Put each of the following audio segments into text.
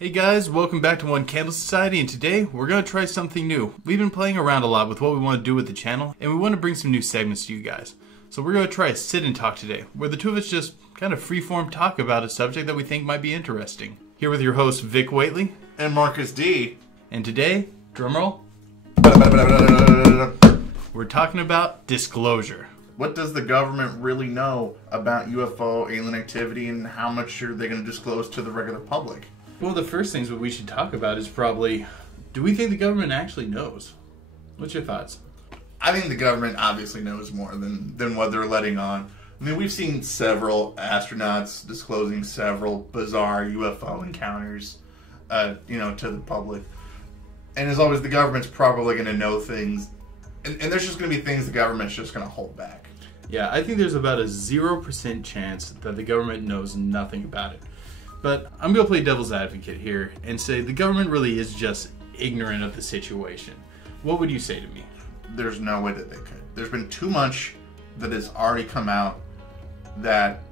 Hey guys, welcome back to One Candle Society, and today we're going to try something new. We've been playing around a lot with what we want to do with the channel, and we want to bring some new segments to you guys. So we're going to try a sit and talk today, where the two of us just kind of freeform talk about a subject that we think might be interesting. Here with your hosts Vic Whateley and Marcus D. And today, drumroll, we're talking about disclosure. What does the government really know about UFO alien activity, and how much are they going to disclose to the regular public? One of the first things that we should talk about is probably, do we think the government actually knows? What's your thoughts? I think the government obviously knows more than what they're letting on. I mean, we've seen several astronauts disclosing several bizarre UFO encounters, to the public. And as always, the government's probably going to know things, and there's just going to be things the government's just going to hold back. Yeah, I think there's about a 0% chance that the government knows nothing about it. But I'm going to play devil's advocate here and say the government really is just ignorant of the situation. What would you say to me? There's no way that they could. There's been too much that has already come out that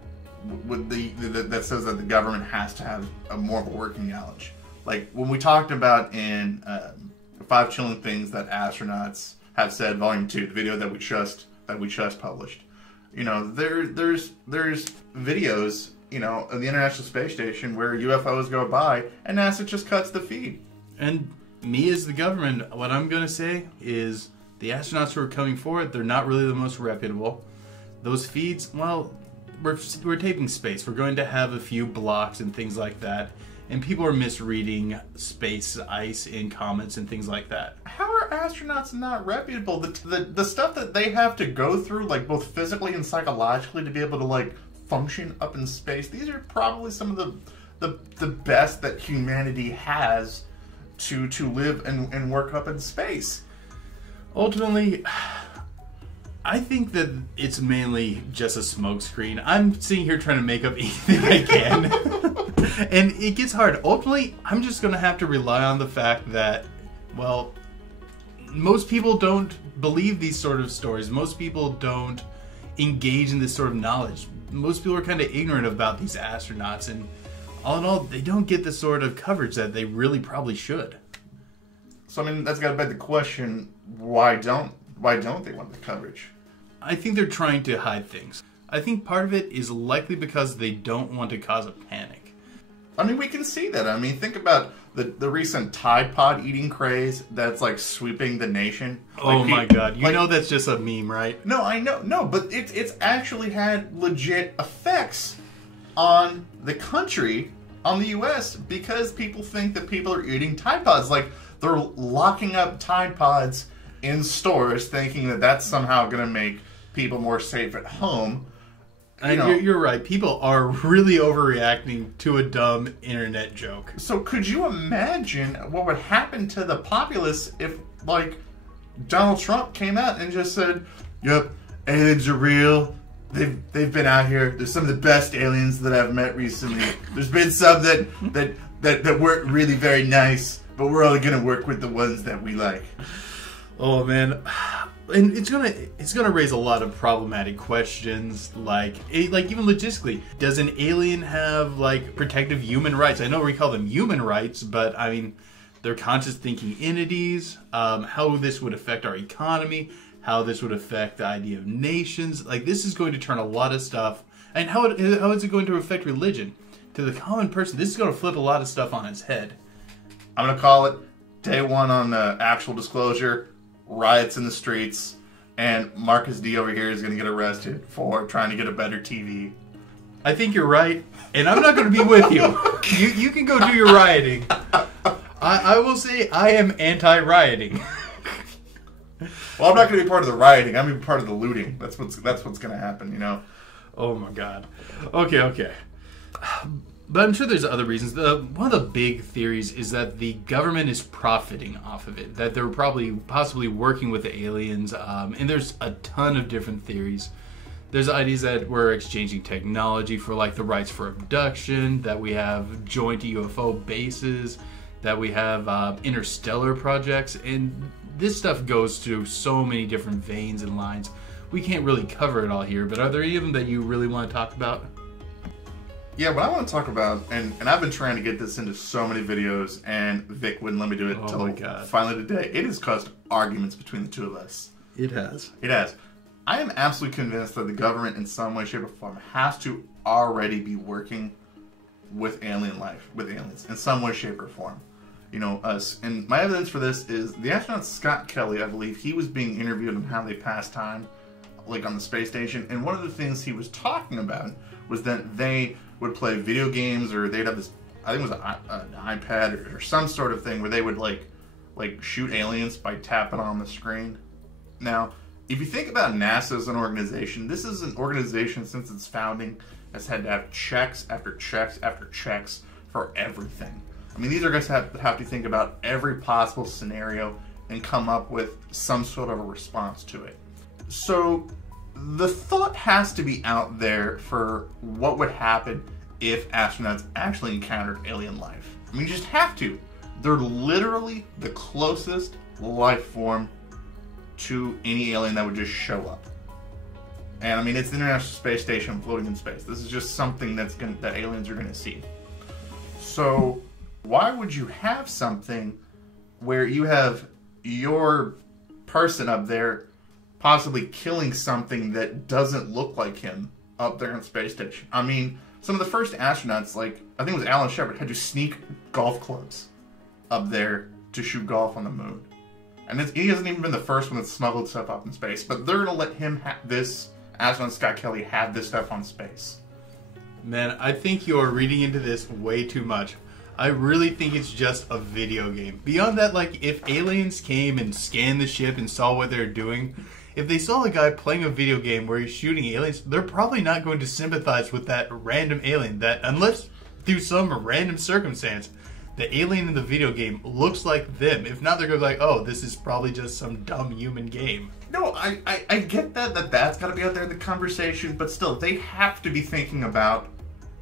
that says that the government has to have a more of a working knowledge. Like when we talked about in 5 Chilling Things That Astronauts Have Said, Volume 2, the video that we just published. There's videos, of the International Space Station where UFOs go by and NASA just cuts the feed. And me as the government, what I'm going to say is the astronauts who are coming forward, they're not really the most reputable. Those feeds, well, we're taping space. We're going to have a few blocks and things like that. And people are misreading space ice in comments and things like that. How are astronauts not reputable? The stuff that they have to go through, like both physically and psychologically, to be able to function up in space, these are probably some of the best that humanity has to live and work up in space. Ultimately, I think that it's mainly just a smokescreen. I'm sitting here trying to make up anything I can. And it gets hard. Ultimately, I'm just going to have to rely on the fact that, well, most people don't believe these sort of stories. Most people don't engage in this sort of knowledge. Most people are kind of ignorant about these astronauts, and all in all, they don't get the sort of coverage that they really probably should. So, I mean, that's got to beg the question, why don't they want the coverage? I think they're trying to hide things. I think part of it is likely because they don't want to cause a panic. I mean, we can see that. I mean, think about the recent Tide Pod eating craze that's sweeping the nation. Oh my God! You know that's just a meme, right? No, I know, no, but it's actually had legit effects on the country, on the U.S. because people think that people are eating Tide Pods. They're locking up Tide Pods in stores, thinking that that's somehow going to make people more safe at home. You're right. People are really overreacting to a dumb internet joke. So could you imagine what would happen to the populace if, Donald Trump came out and just said, "Yep, aliens are real. They've been out here. They're some of the best aliens that I've met recently. There's been some that weren't really very nice, but we're only gonna work with the ones that we like." Oh man. And it's gonna raise a lot of problematic questions, like even logistically, does an alien have protective human rights? I know we call them human rights, but I mean, they're conscious thinking entities. How this would affect our economy, how this would affect the idea of nations. This is going to turn a lot of stuff, and how is it going to affect religion? To the common person, this is going to flip a lot of stuff on its head. I'm gonna call it day one on the actual disclosure. Riots in the streets, and Marcus D over here is going to get arrested for trying to get a better TV. I think you're right, and I'm not going to be with you. You can go do your rioting. I will say I am anti-rioting. Well, I'm not going to be part of the rioting. I'm going to be part of the looting. That's what's going to happen, Oh my God. Okay. But I'm sure there's other reasons. One of the big theories is that the government is profiting off of it. That they're possibly working with the aliens. And there's a ton of different theories. There's ideas that we're exchanging technology for the rights for abduction, that we have joint UFO bases, that we have interstellar projects. And this stuff goes through so many different veins and lines. We can't really cover it all here, but are there any of them that you really want to talk about? Yeah, what I want to talk about, and I've been trying to get this into so many videos, and Vic wouldn't let me do it until finally today. It has caused arguments between the two of us. It has. It has. I am absolutely convinced that the government, in some way, shape, or form, has to already be working with alien life, with aliens, in some way, shape, or form. You know, us. And my evidence for this is the astronaut Scott Kelly, I believe, he was being interviewed on how they pass time, like on the space station, and one of the things he was talking about was that they would play video games, or they'd have this, I think it was an iPad or some sort of thing where they would like shoot aliens by tapping on the screen. Now, if you think about NASA as an organization, this is an organization since its founding has had to have checks after checks after checks for everything. I mean, these are guys that have to think about every possible scenario and come up with some sort of a response to it. So the thought has to be out there for what would happen if astronauts actually encountered alien life. I mean, you just have to. They're literally the closest life form to any alien that would just show up. And I mean, it's the International Space Station floating in space. This is just something that aliens are going to see. So why would you have something where you have your person up there possibly killing something that doesn't look like him up there in space station? I mean, some of the first astronauts, like I think it was Alan Shepard, had to sneak golf clubs up there to shoot golf on the moon. And he hasn't even been the first one that smuggled stuff up in space. But they're going to let him this astronaut Scott Kelly have this stuff on space. Man, I think you're reading into this way too much. I really think it's just a video game. Beyond that, like, if aliens came and scanned the ship and saw what they're doing, if they saw a guy playing a video game where he's shooting aliens, they're probably not going to sympathize with that random alien. That, unless through some random circumstance, the alien in the video game looks like them. If not, they're going to be like, oh, this is probably just some dumb human game. No, I get that's got to be out there in the conversation, but still, they have to be thinking about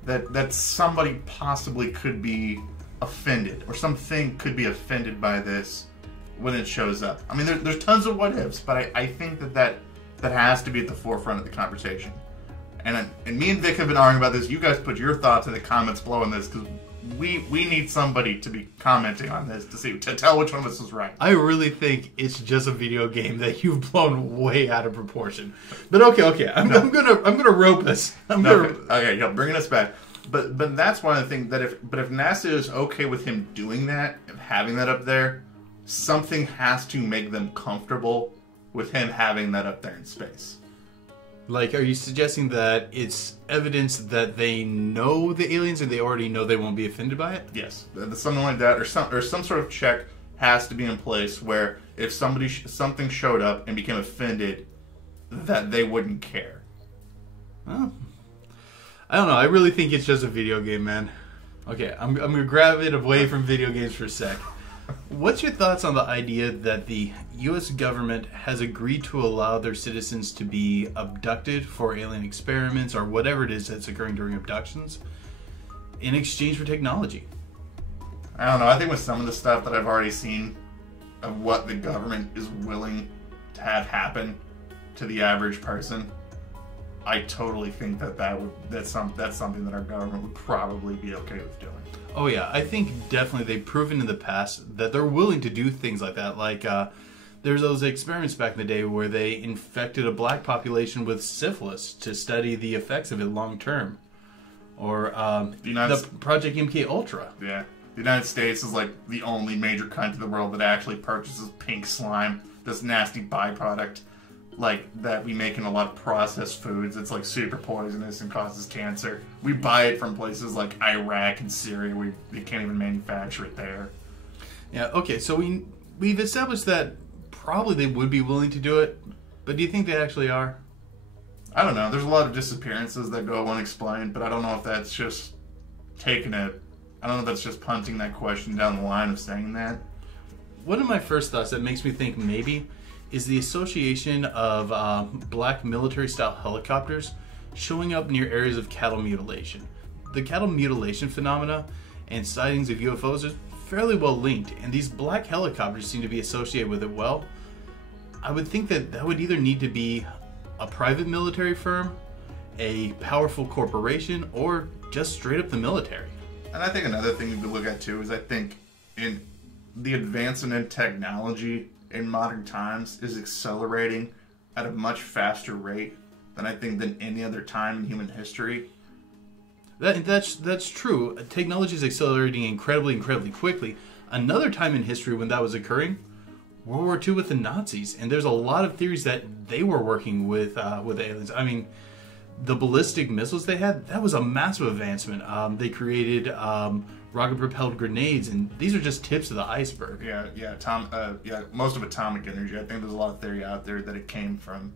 that somebody possibly could be offended, or something could be offended by this when it shows up. I mean, there's tons of what ifs, but I think that has to be at the forefront of the conversation. And me and Vic have been arguing about this. You guys put your thoughts in the comments below on this, because we need somebody to be commenting on this to tell which one of us is right. I really think it's just a video game that you've blown way out of proportion. But okay, I'm gonna rope this. Okay, bringing us back. But that's one of the things that if NASA is okay with him doing that, of having that up there, something has to make them comfortable with him having that up there in space. Like, are you suggesting that it's evidence that they know the aliens and they already know they won't be offended by it? Yes, something like that, or some sort of check has to be in place where if something showed up and became offended, that they wouldn't care. Well, I don't know. I really think it's just a video game, man. Okay, I'm gonna grab it away from video games for a sec. What's your thoughts on the idea that the U.S. government has agreed to allow their citizens to be abducted for alien experiments or whatever it is that's occurring during abductions in exchange for technology? I don't know. I think with some of the stuff that I've already seen of what the government is willing to have happen to the average person, I totally think that's something that our government would probably be okay with doing. Oh yeah, I think definitely they've proven in the past that they're willing to do things like that. Like, there's those experiments back in the day where they infected a black population with syphilis to study the effects of it long term. Or the Project MK Ultra. Yeah. The United States is like the only major country in the world that actually purchases pink slime, this nasty byproduct like that we make in a lot of processed foods. It's like super poisonous and causes cancer. We buy it from places like Iraq and Syria. They can't even manufacture it there. Yeah, okay, so we've established that probably they would be willing to do it, but do you think they actually are? I don't know. There's a lot of disappearances that go unexplained, but I don't know if that's just taking it. I don't know if that's just punting that question down the line of saying that. One of my first thoughts that makes me think maybe is the association of black military-style helicopters showing up near areas of cattle mutilation. The cattle mutilation phenomena and sightings of UFOs are fairly well linked, and these black helicopters seem to be associated with it well. I would think that would either need to be a private military firm, a powerful corporation, or just straight up the military. And I think another thing you could look at too is I think in the advancement in technology in modern times is accelerating at a much faster rate than I think than any other time in human history. That's true. Technology is accelerating incredibly quickly. Another time in history when that was occurring, World War II with the Nazis, and there's a lot of theories that they were working with aliens. I mean, the ballistic missiles they had, that was a massive advancement. They created rocket-propelled grenades, and these are just tips of the iceberg. Most of atomic energy. I think there's a lot of theory out there that it came from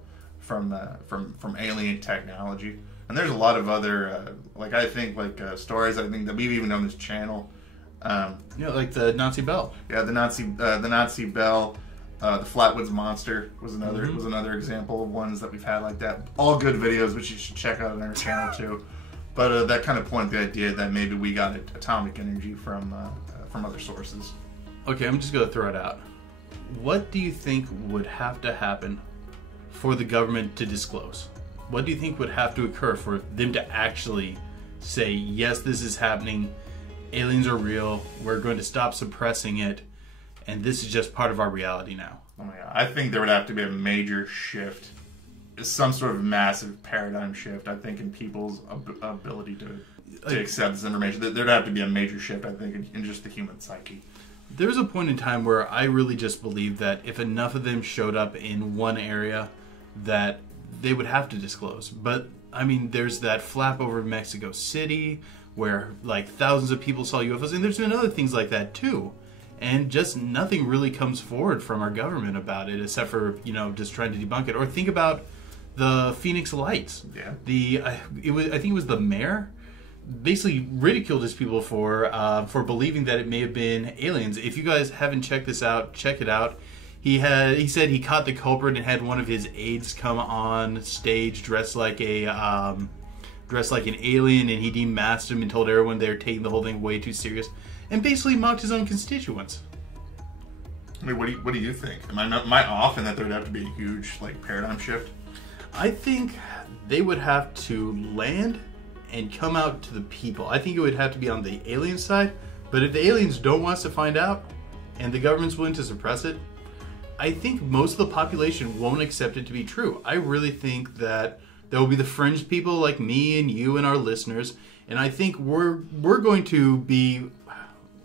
alien technology, and there's a lot of other stories I think that we've even on this channel. Like the Nazi bell. Yeah, the Nazi bell. The Flatwoods Monster was another example of ones that we've had like that. All good videos, which you should check out on our channel too. But that kind of pointed the idea that maybe we got atomic energy from other sources. Okay, I'm just gonna throw it out. What do you think would have to happen for the government to disclose? What do you think would have to occur for them to actually say, yes, this is happening, aliens are real, we're going to stop suppressing it, and this is just part of our reality now? Oh my God. I think there would have to be a major shift, some sort of massive paradigm shift, I think, in people's ability to accept this information. There'd have to be a major shift, I think, in just the human psyche. There was a point in time where I really just believed that if enough of them showed up in one area, that they would have to disclose. But, I mean, there's that flap over Mexico City where, like, thousands of people saw UFOs, and there's been other things like that, too. And just nothing really comes forward from our government about it, except for, just trying to debunk it. Or think about the Phoenix Lights. Yeah. I think it was the mayor basically ridiculed his people for believing that it may have been aliens. If you guys haven't checked this out, check it out. He said he caught the culprit and had one of his aides come on stage dressed like an alien, and he demasked him and told everyone they were taking the whole thing way too serious, and basically mocked his own constituents. I mean, what do you think? Am I off in that there'd have to be a huge paradigm shift? I think they would have to land and come out to the people. I think it would have to be on the alien side, but if the aliens don't want us to find out and the government's willing to suppress it, I think most of the population won't accept it to be true. I really think that there will be the fringe people like me and you and our listeners, and I think we're going to be...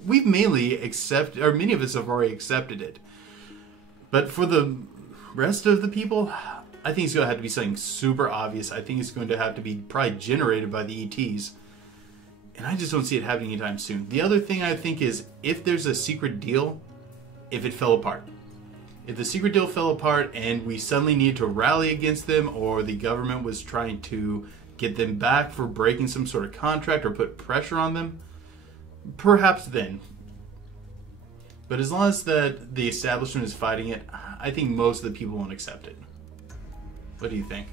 We've mainly accepted, or many of us have already accepted it. But for the rest of the people, I think it's going to have to be something super obvious. I think it's going to have to be probably generated by the ETs. And I just don't see it happening anytime soon. The other thing I think is, if there's a secret deal, if it fell apart. If the secret deal fell apart and we suddenly needed to rally against them, or the government was trying to get them back for breaking some sort of contract or put pressure on them, perhaps then. But as long as the establishment is fighting it, I think most of the people won't accept it. What do you think?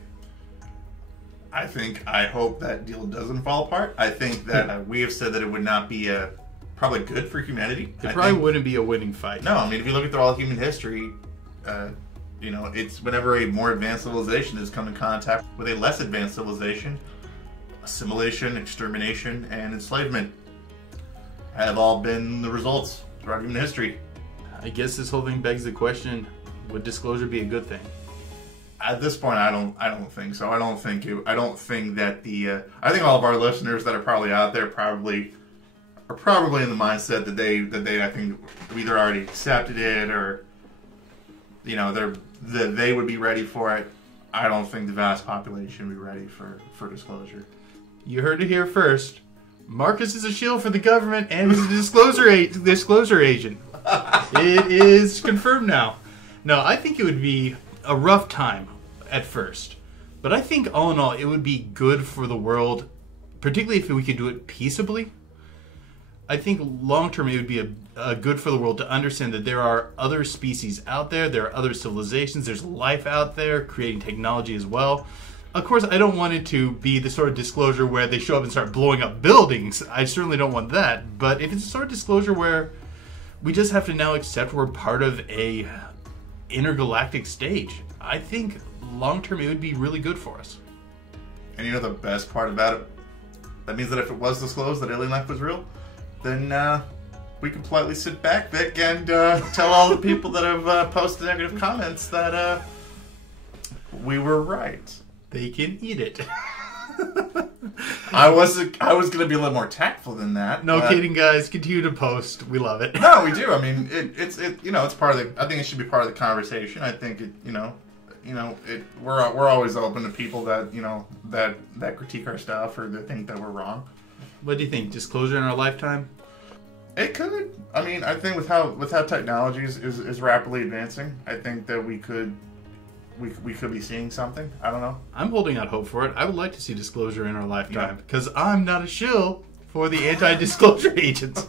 I hope that deal doesn't fall apart. I think that we have said that it would not be probably good for humanity. It probably wouldn't be a winning fight. No, I mean, if you look at all human history, it's whenever a more advanced civilization has come in contact with a less advanced civilization, assimilation, extermination, and enslavement have all been the results throughout human history. I guess this whole thing begs the question, would disclosure be a good thing? At this point, I don't think so. I think that I think all of our listeners that are probably out there are probably in the mindset that they I think either already accepted it, or they would be ready for it. I don't think the vast population would be ready for disclosure. You heard it here first. Marcus is a shield for the government and is a disclosure agent. It is confirmed now. No, I think it would be a rough time at first, but I think all in all it would be good for the world, particularly if we could do it peaceably. I think long term it would be a good for the world to understand that there are other species out there, there are other civilizations, there's life out there creating technology as well. Of course, I don't want it to be the sort of disclosure where they show up and start blowing up buildings. I certainly don't want that. But if it's a sort of disclosure where we just have to now accept we're part of a intergalactic stage, I think long term it would be really good for us. And you know the best part about it? That means that if it was disclosed that alien life was real, then we can politely sit back, Vic, and tell all the people that have posted negative comments that we were right. They can eat it. I was gonna be a little more tactful than that. No kidding, guys. Continue to post. We love it. No, we do. I mean, it's part of the. I think it should be part of the conversation. I think we're always open to people that that critique our stuff or that think that we're wrong. What do you think? Disclosure in our lifetime? It could. I mean, I think with how technology is rapidly advancing, I think that we could be seeing something. I don't know. I'm holding out hope for it. I would like to see disclosure in our lifetime because I'm not a shill for the anti-disclosure agents.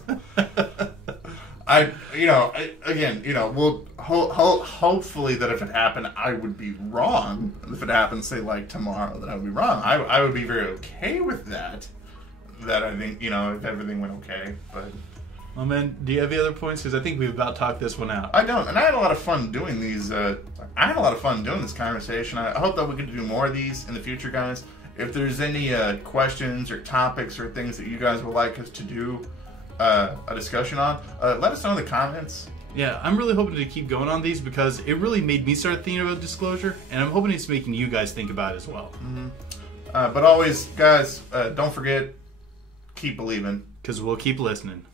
We'll hopefully that if it happened, I would be wrong. If it happens, say like tomorrow, then I would be wrong. I would be very okay with that. That I think if everything went okay, but. Well, man, do you have any other points? Because I think we've about talked this one out. I don't, and I had a lot of fun doing these. I had a lot of fun doing this conversation. I hope that we can do more of these in the future, guys. If there's any questions or topics or things that you guys would like us to do a discussion on, let us know in the comments. Yeah, I'm really hoping to keep going on these because it really made me start thinking about disclosure, and I'm hoping it's making you guys think about it as well. Mm-hmm. But always, guys, don't forget, keep believing. Because we'll keep listening.